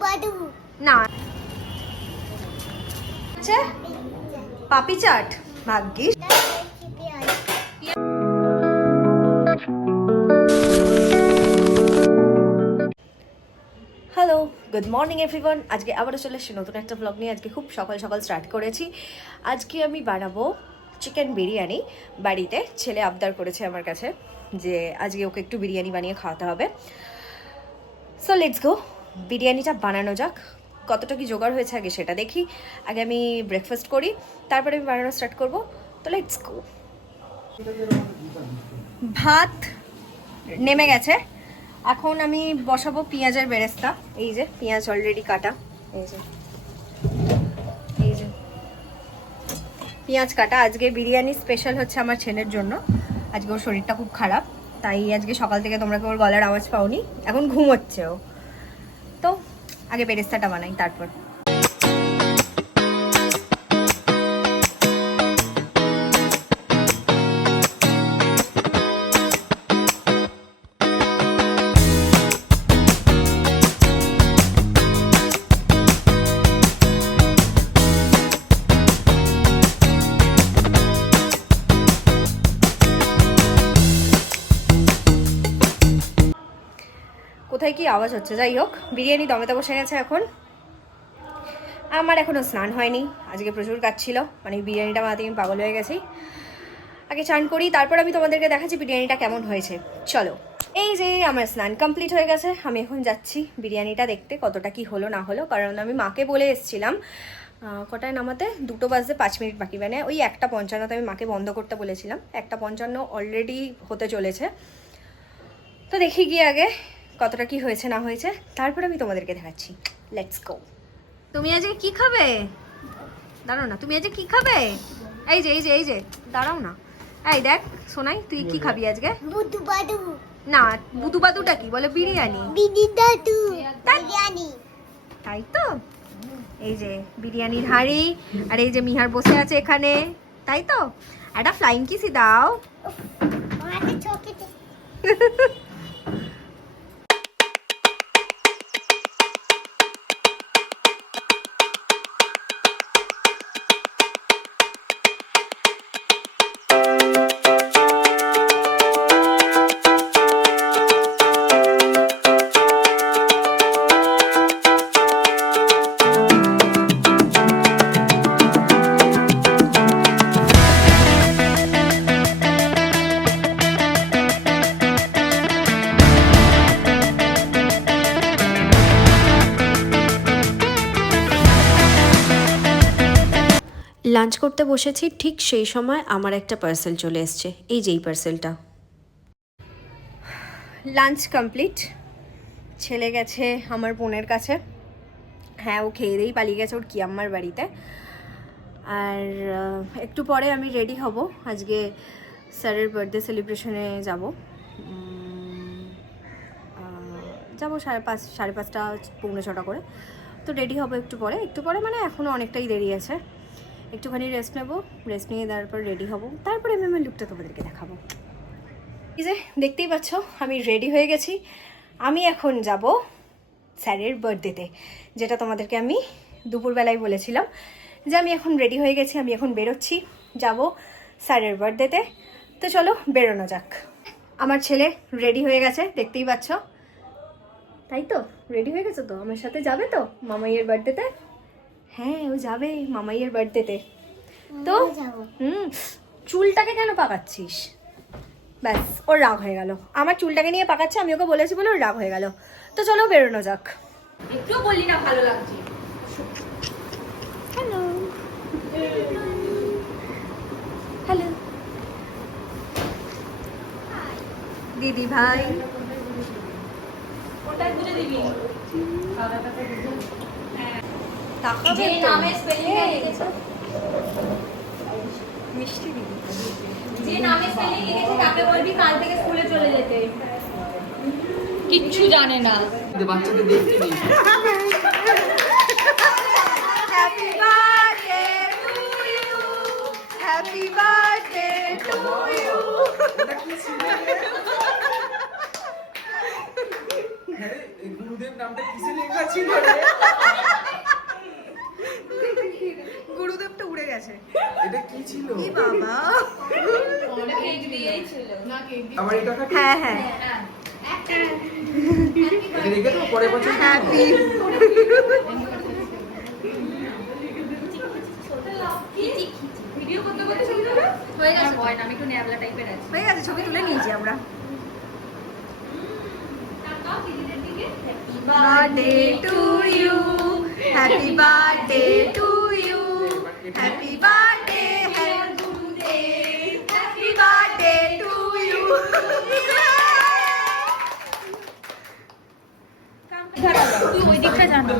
না আচ্ছা পাপি চাট ভাগ্যিস। হ্যালো গুড মর্নিং এভরিওয়ান, আজকে আবারও চলে এসেছি নতুন একটা ব্লগ নিয়ে। আজকে খুব সকাল সকাল স্টার্ট করেছি। আজকে আমি বানাবো চিকেন বিরিয়ানি। বাড়িতে ছেলে আবদার করেছে আমার কাছে যে আজকে ওকে একটু বিরিয়ানি বানিয়ে খাওয়াতে হবে। সো লেটস গো, বিরিয়ানিটা বানানো যাক। কতটা কি জোগাড় হয়েছে আগে সেটা দেখি। আগে আমি ব্রেকফাস্ট করি, তারপরে আমি বানানো স্টার্ট করব। তো লেটস গো। ভাত নেমে গেছে, এখন আমি বসাবো পেঁয়াজের বেরেস্তা। এই যে পেঁয়াজ অলরেডি কাটা, এই যে পেঁয়াজ কাটা। আজকে বিরিয়ানি স্পেশাল হচ্ছে আমার ছেলের জন্য। আজকে ওর শরীরটা খুব খারাপ, তাই আজকে সকাল থেকে তোমরা ওর গলার আওয়াজ পাওনি, এখন ঘুমোচ্ছে ও। তো আগে বেরেস্তাটা বানাই তারপর। কোথায় কি আওয়াজ হচ্ছে, যাই হোক, বিরিয়ানি দমেতে বসে গেছে। এখন আমার এখনও স্নান হয়নি, আজকে প্রচুর কাজ ছিল, মানে বিরিয়ানিটা বানাতে আমি পাগল হয়ে গেছি। আগে চান করি, তারপর আমি তোমাদেরকে দেখাচ্ছি বিরিয়ানিটা কেমন হয়েছে। চলো, এই যে আমার স্নান কমপ্লিট হয়ে গেছে, আমি এখন যাচ্ছি বিরিয়ানিটা দেখতে কতটা কি হলো না হলো। কারণ আমি মাকে বলে এসেছিলাম কটায় নামাতে, 2টো বাজতে 5 মিনিট বাকি, মানে ওই 1:55 আমি মাকে বন্ধ করতে বলেছিলাম। 1:55 অলরেডি হতে চলেছে। তো দেখি গিয়ে আগে কতটা কি হয়েছে না হয়েছে, তারপর আমি তোমাদেরকে দেখাচ্ছি। Let's go. তুমি আজকে কি খাবে? দাঁড়াও না, তুমি আজকে কি খাবে? এই যে এই যে এই যে দাঁড়াও না, এই দেখ সোনাই, তুই কি খাবি আজকে? বুদুবাদু না, বুদুবাদুটা কি বলে? বিরিয়ানি। বিদিদাদু বিরিয়ানি। তাই তো, এই যে বিরিয়ানির হাঁড়ি, আর এই যে মিহার বসে আছে এখানে, তাই তো। একটা ফ্লাইং কিসি দাও। আমাকে চোখে লাঞ্চ করতে বসেছি, ঠিক সেই সময় আমার একটা পার্সেল চলে এসছে। এই যে এই পার্সেলটা। লাঞ্চ কমপ্লিট, ছেলে গেছে আমার বোনের কাছে। হ্যাঁ, ও খেয়ে দিয়েই পালিয়ে গেছে ওর কিয়াম্মার বাড়িতে। আর একটু পরে আমি রেডি হব, আজকে স্যারের বার্থডে সেলিব্রেশনে যাব। যাবো 5:30 5:45 করে। তো রেডি হবো একটু পরে মানে এখনও অনেকটাই দেরি আছে। একটুখানি রেস্ট নেবো, রেস্ট নিয়ে তারপর রেডি হব, তারপরে আমি আমার লুকটা তোমাদেরকে দেখাবো। এই যে দেখতেই পাচ্ছ আমি রেডি হয়ে গেছি। আমি এখন যাব স্যারের বার্থডেতে, যেটা তোমাদেরকে আমি দুপুরবেলায় বলেছিলাম যে আমি এখন রেডি হয়ে গেছি, আমি এখন বেরোচ্ছি, যাব স্যারের বার্থডেতে। তো চলো বেরোনো যাক। আমার ছেলে রেডি হয়ে গেছে, দেখতেই পাচ্ছ, তাই তো। রেডি হয়ে গেছে তো, আমার সাথে যাবে তো মামাইয়ের বার্থডেতে? হ্যাঁ, ও যাবে মামাইয়ের বার্থডেতে। তো চুলটাকে কেন পাকাচ্ছিস? ব্যাস, ওর রাগ হয়ে গেল, আমার চুলটাকে নিয়ে পাকাচ্ছে, আমি ওকে বলেছি বলে ওর রাগ হয়ে গেল। তো চলো বেরোনো যাক। একটু বললি না ভালো লাগছে। হ্যালো হ্যালো দিদি ভাই, ওটাই বুঝে দিবি। যে নামে স্পেলিং লিখেছে মিষ্টি দিদি, যে নামে স্পেলিং লিখেছে তাকে বলবি কাল থেকে স্কুলে চলে যেতে। কিচ্ছু জানে না, বাচ্চাদের দেখতে নেই। Happy birthday to you, happy birthday to you. Gurudev নামটা কিসে লেখা ছিল রে। গুরুদেবটা উড়ে গেছে। এটা কি ছিল? কি বাবা। আমার এটা খাটি। হ্যাঁ হ্যাঁ। এটা রেখে দাও, পরের বছর হ্যাপি। হয়ে গেছে, ছবি তুলে নিয়েছি আমরা। Birthday to you, happy birthday to you, happy birthday, happy birthday to you.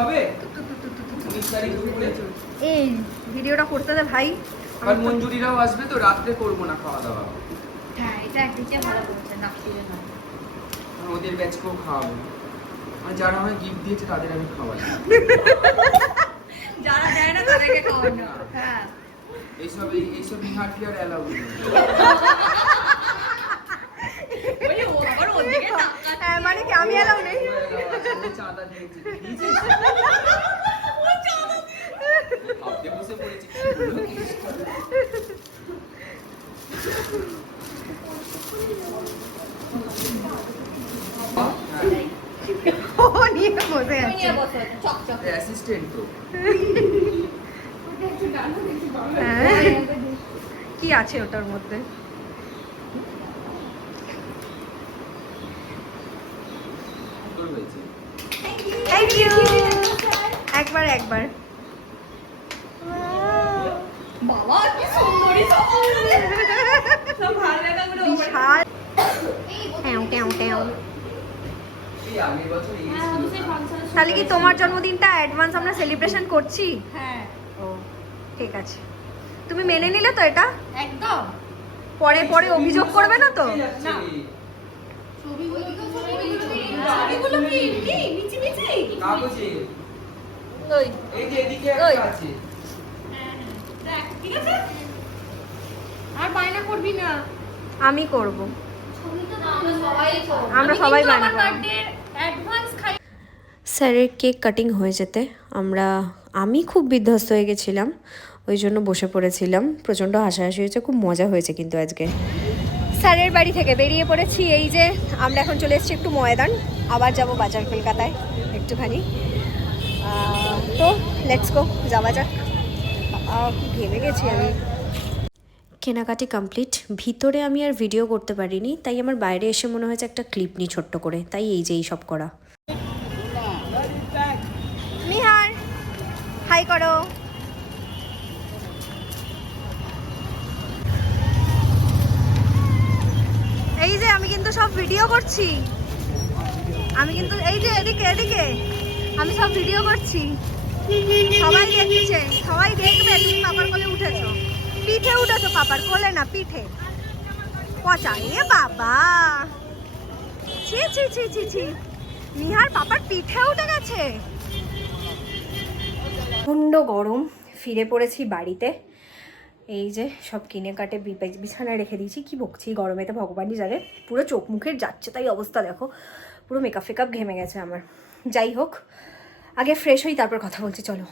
হবে 19 তারিখ দুপুরে। এই ভিডিওটা করতে দে ভাই। আর মঞ্জুরিরাও আসবে তো, রাত্রে করবো না খাওয়া দাওয়া। আর ওদের ব্যাচকেও খাওয়াবো। আর যারা আমায় গিফট দিয়েছে তাদের আমি খাওয়াই। যারা দেয় না তাদেরকে খাওয়ানো। হ্যাঁ এইসব নিহার কি আর অ্যালাউ নেই। হ্যাঁ, মানে কি আমি এলাও নেই? চাঁদা দিয়েছে। ভাবতে বসে পড়েছি। ও নিয়ে বসে আছে। অ্যাসিস্ট্যান্ট তো। হ্যাঁ। কি আছে ওটার মধ্যে? তোর হয়েছে। Thank you. একবার একবার। বাবা কি সুন্দরী বিশাল। ট্যাও ট্যাও ট্যাও। এই আগের বছর এই ছিল। তাহলে কি তোমার জন্মদিনটা অ্যাডভান্স আমরা সেলিব্রেশন করছি? হ্যাঁ। ও ঠিক আছে। তুমি মেনে নিলে তো এটা? একদম। পরে পরে অভিযোগ করবে না তো? না। ছবিগুলো কি মিচি মিচি? কাগজে। ওই এই যে এদিকে একটা আছে। দেখ ঠিক আছে? আর বায়না করবি না। আমি করব। আমরা সবাই বায়না করব। স্যারের কেক কাটিং হয়ে যেতে আমি খুব বিধ্বস্ত হয়ে গেছিলাম, ওই জন্য বসে পড়েছিলাম। প্রচণ্ড হাসাহাসি হয়েছে, খুব মজা হয়েছে কিন্তু আজকে। স্যারের বাড়ি থেকে বেরিয়ে পড়েছি। এই যে আমরা এখন চলে এসেছি একটু ময়দান, আবার যাব বাজার কলকাতায় একটুখানি। তো লেটস গো, যাওয়া যাক। কি ঘেমে গেছি আমি। কেনাকাটি কমপ্লিট। ভিতরে আমি আর ভিডিও করতে পারিনি, তাই আমার বাইরে এসে মনে হয়েছে একটা ক্লিপ নিই ছোট্ট করে, তাই এই যে এই সব করা। মিহার হাই করো। এই যে আমি কিন্তু সব ভিডিও করছি। আমি কিন্তু এই যে এদিকে এদিকে আমি সব ভিডিও করছি। সবাই দেখছে, সবাই দেখবে তুমি পাপার কোলে উঠেছো। পিঠে উঠেছো, পাপার কোলে না পিঠে। পচা এ বাবা, ছি ছি ছি ছি ছি। মিহার পাপার পিঠে উঠে গেছে। প্রচণ্ড গরম। ফিরে পড়েছি বাড়িতে। এই যে সব কিনে কাটে বিছানায় রেখে দিয়েছি। কি বকছি গরমেতে ভগবানই জানে। পুরো চোখ মুখের যাচ্ছে তাই অবস্থা দেখো। পুরো মেকআপ ফেকআপ ঘেমে গেছে আমার। যাই হোক, আগে ফ্রেশ হই তারপর কথা বলছি। চলো।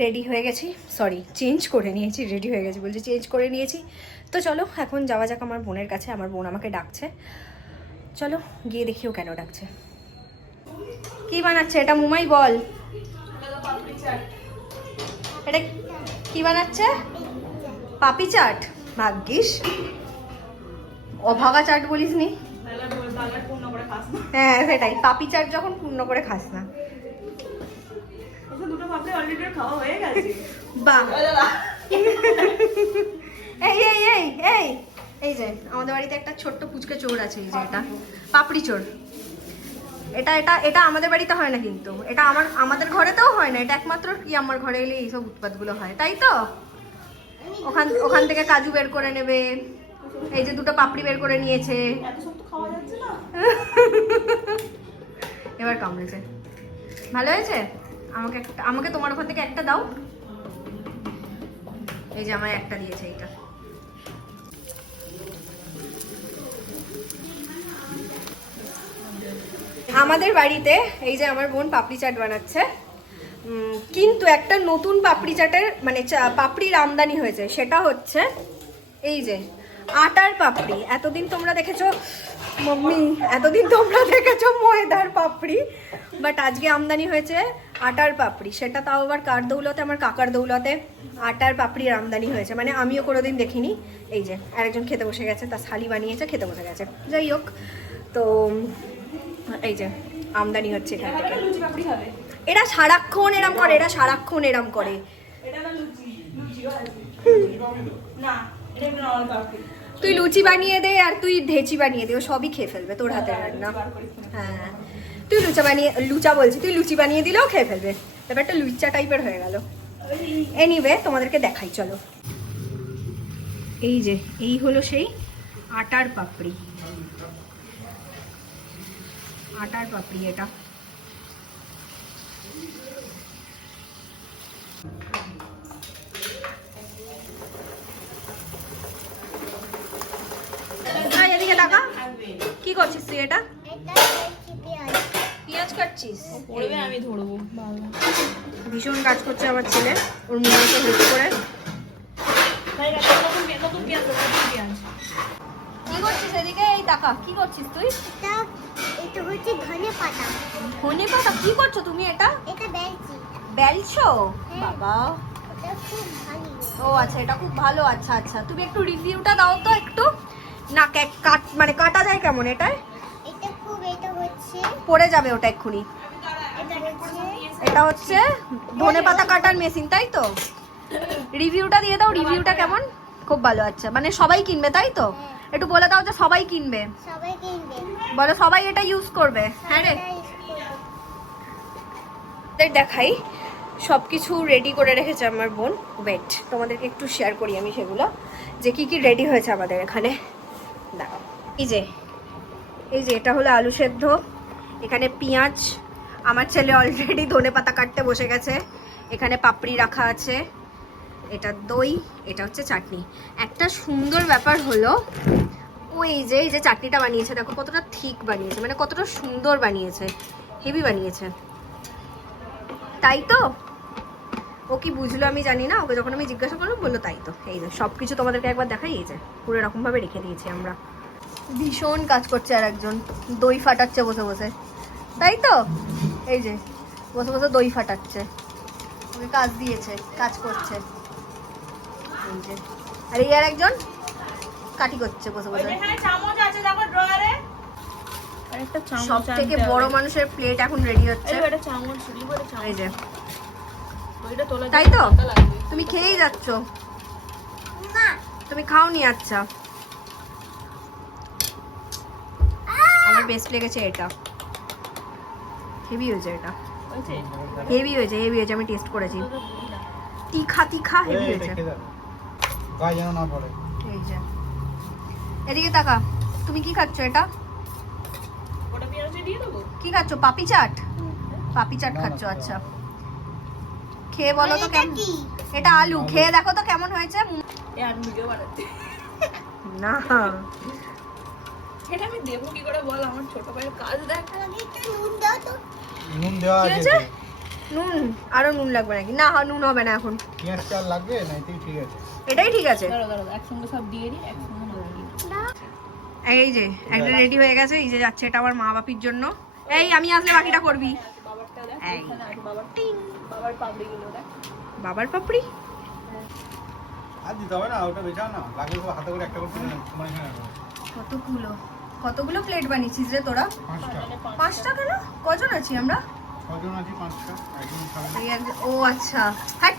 রেডি হয়ে গেছি, সরি চেঞ্জ করে নিয়েছি। রেডি হয়ে গেছি বলছি, চেঞ্জ করে নিয়েছি। তো চলো এখন যাওয়া যাক আমার বোনের কাছে। আমার বোন আমাকে ডাকছে, চলো গিয়ে দেখিও কেন ডাকছে। কি বানাচ্ছে এটা মুমাই বল? এটা কি বানাচ্ছে? পাপি চাট। ভাগ্যিস অভাগা চাট বলিস নি। হ্যাঁ সেটাই, পাপি চাট যখন পূর্ণ করে খাস না। বাহ। এই এই এই এই এই যে আমাদের বাড়িতে একটা ছোট্ট পুচকে চোর আছে। এই যে এটা পাপড়ি চোর। এটা এটা এটা আমাদের বাড়িতে হয় না, কিন্তু এটা আমাদের ঘরেতেও হয় না। এটা একমাত্র কি আমার ঘরে এলে এইসব উৎপাতগুলো হয়, তাই তো? ওখান থেকে কাজু বের করে নেবে। এই যে দুটো পাপড়ি বের করে নিয়েছে। এবার কামড়েছে। ভালো হয়েছে? আমাকে তোমার ওখান থেকে একটা দাও। এই যে আমায় একটা দিয়েছে এটা। আমাদের বাড়িতে এই যে আমার বোন পাপড়ি চাট বানাচ্ছে, কিন্তু একটা নতুন পাপড়ি চাটের মানে পাপড়ির আমদানি হয়েছে, সেটা হচ্ছে এই যে আটার পাপড়ি। এতদিন তোমরা দেখেছো মাম্মি, এতদিন তোমরা দেখেছো ময়দার পাপড়ি, বাট আজকে আমদানি হয়েছে আটার পাপড়ি। সেটা তাও আবার কার দৌলতে, আমার কাকার দৌলতে আটার পাপড়ির আমদানি হয়েছে, মানে আমিও কোনোদিন দেখিনি। এই যে আরেকজন খেতে বসে গেছে, তার শালি বানিয়েছে, খেতে বসে গেছে। যাই হোক, তো এই যে আমদানি হচ্ছে এখান থেকে। এরা সারাক্ষণ এরম করে, এরা সারাক্ষণ এরম করে। তুই লুচি বানিয়ে দে আর তুই ঢেচি বানিয়ে দে, ও সবই খেয়ে ফেলবে তোর হাতে রান্না। হ্যাঁ, তুই লুচা বলছি, তুই লুচি বানিয়ে দিলেও খেয়ে ফেলবে। ব্যাপারটা লুচা টাইপের হয়ে গেল। এনিওয়ে, তোমাদেরকে দেখাই চলো। এই যে এই হলো সেই আটার পাপড়ি, আটার পাপড়ি এটা। এদিকে টাকা কি করছিস তুই? এটা পেঁয়াজ কাটছিস? আমি ধরবো। ভীষণ কাজ করছে আমার ছেলে, ওর মুখে হেল্প করে। কি করছিস এদিকে? এই টাকা কি করছিস তুই? এটা হচ্ছে ধনে পাতা। ধনে পাতা? কি করছো তুমি এটা? এটা বেলছি। বেলছো? বাবা, এটা খুব ভালো। ও আচ্ছা, এটা খুব ভালো। আচ্ছা আচ্ছা, তুমি একটু রিভিউটা দাও তো একটু। না মানে কাটা যায় কেমন এটায়? এটা হচ্ছে পড়ে যাবে ওটা এক্ষুনি। এটা হচ্ছে ধনে পাতা কাটার মেশিন, তাই তো? রিভিউটা দিয়ে দাও, রিভিউটা কেমন? খুব ভালো। আচ্ছা, মানে সবাই কিনবে তাই তো? একটু বলে দাও যে সবাই কিনবে। সবাই কিনবে। বলো সবাই এটা ইউজ করবে। হ্যাঁ রে, দেখাই সব কিছু রেডি করে রেখেছে আমার বোন। ওয়েট, তোমাদেরকে একটু শেয়ার করি আমি সেগুলো, যে কি কি রেডি হয়েছে আমাদের এখানে। দাঁড়াও, এই যে এটা হলো আলু সেদ্ধ, এখানে পেঁয়াজ, আমার ছেলে অলরেডি ধনে পাতা কাটতে বসে গেছে, এখানে পাপড়ি রাখা আছে, এটা দই, এটা হচ্ছে চাটনি। একটা সুন্দর ব্যাপার হলো এই যে চাটনিটা বানিয়েছে, দেখো কতটা ঠিক বানিয়েছে, মানে কতটা সুন্দর বানিয়েছে, হেভি বানিয়েছে, তাই তো? ও কি বুঝলো আমি জানি না, ওকে যখন আমি জিজ্ঞাসা করলাম বললো তাই তো। এই যে সব কিছু তোমাদেরকে একবার দেখাই, এই যে পুরো এরকমভাবে রেখে দিয়েছি আমরা। ভীষণ কাজ করছে আর একজন, দই ফাটাচ্ছে বসে বসে, তাই তো? এই যে বসে বসে দই ফাটাচ্ছে, ওকে কাজ দিয়েছে, কাজ করছে। এই যে আর এই আর একজন কাটি করছে বসে বসে। সব থেকে বড় মানুষের প্লেট এখন রেডি হচ্ছে। এই যে, তাই তো? তুমি খেয়েই যাচ্ছ, তুমি খাওনি? আচ্ছা, আমার বেস্ট লেগেছে এটা, হেভি হয়েছে, এটা হেভি হয়েছে, হেভি হয়েছে, আমি টেস্ট করেছি, তীখা হেভি হয়েছে। এই যে এদিকে তাকা, তুমি কি খাচ্ছ? এটা কি খাচ্ছ? পাপি চাট? পাপি চাট খাচ্ছ? আচ্ছা, খেয়ে বলো তো কেমন। এটা আলু, খেয়ে দেখো তো কেমন হয়েছে। না, এটা আমি দেবো কি করে বল, আমার ছোট ভাইয়ের কাজ দেখ। নুন দাও তো। নুন দেওয়া কি আছে। হয়েছে? নুন আরো নুন লাগবে নাকি? না, নুন হবে না এখন, পেঁয়াজ চাল লাগবে না, এটাই ঠিক আছে। এটাই ঠিক আছে। দাঁড়াও একসঙ্গে সব দিয়ে দিই, একসঙ্গে এই যে একটা রেডি হয়ে গেছে, এই যে যাচ্ছে, এটা আমার মা বাপির জন্য। এই আমি আসলে বাকিটা করবি। এই বাবার পাপড়িগুলো দেখ। বাবার পাপড়ি আর দিতে হবে না, ওটা বেচাও না, লাগলে তো হাতে করে একটা করে তুলে নাও, তোমার এখানে রাখো। কতগুলো প্লেট বানিয়েছিস রে তোরা? 5টা। 5টা কেন? কজন আছি আমরা? 6জন আছি, 5টা, একজন খাবে। এই একজন, ও আচ্ছা, হ্যাঁ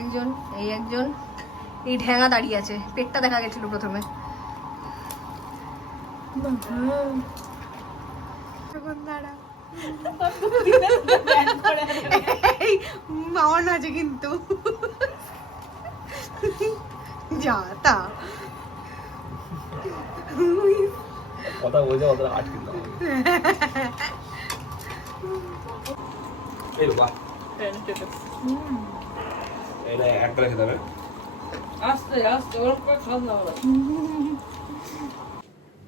একজন, এই একজন, এই ঢ্যাঙা দাঁড়িয়ে আছে, পেটটা দেখা গেছিল প্রথমে। আমার আছে কিন্তু যা তা কথা বলছে অতটা আট কিন্তু এই বাবা এটা একটা রেখে দেবে আস্তে আস্তে ওরকম করে খাস না ওরা।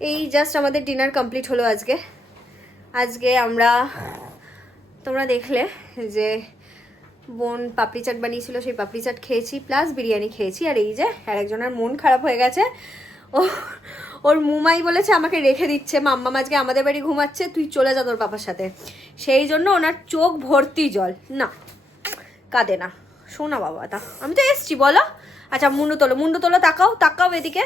এই জাস্ট আমাদের ডিনার কমপ্লিট হলো আজকে। আজকে আমরা তোমরা দেখলে যে বোন পাপড়ি চাট বানিয়েছিল, সেই পাপড়ি চাট খেয়েছি প্লাস বিরিয়ানি খেয়েছি। আর এই যে আরেকজনের মন খারাপ হয়ে গেছে, ওর মুমাই বলেছে আমাকে রেখে দিচ্ছে, মাম্মা আজকে আমাদের বাড়ি ঘুমাচ্ছে, তুই চলে যা তোর পাপার সাথে। সেই জন্য ওনার চোখ ভর্তি জল, না কাঁদে না, শোনা বাবা তা আমি তো এসছি বলো। আচ্ছা মুন্ডু তোলো, তাকাও এদিকে।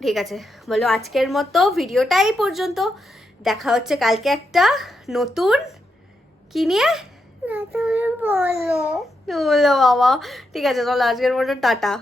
ঠিক আছে বলো, আজকের মতো ভিডিওটা এই পর্যন্ত, দেখা হচ্ছে কালকে একটা নতুন কি নিয়ে না তুমি বলো। বলো বাবা। ঠিক আছে চলো আজকের মতো টাটা।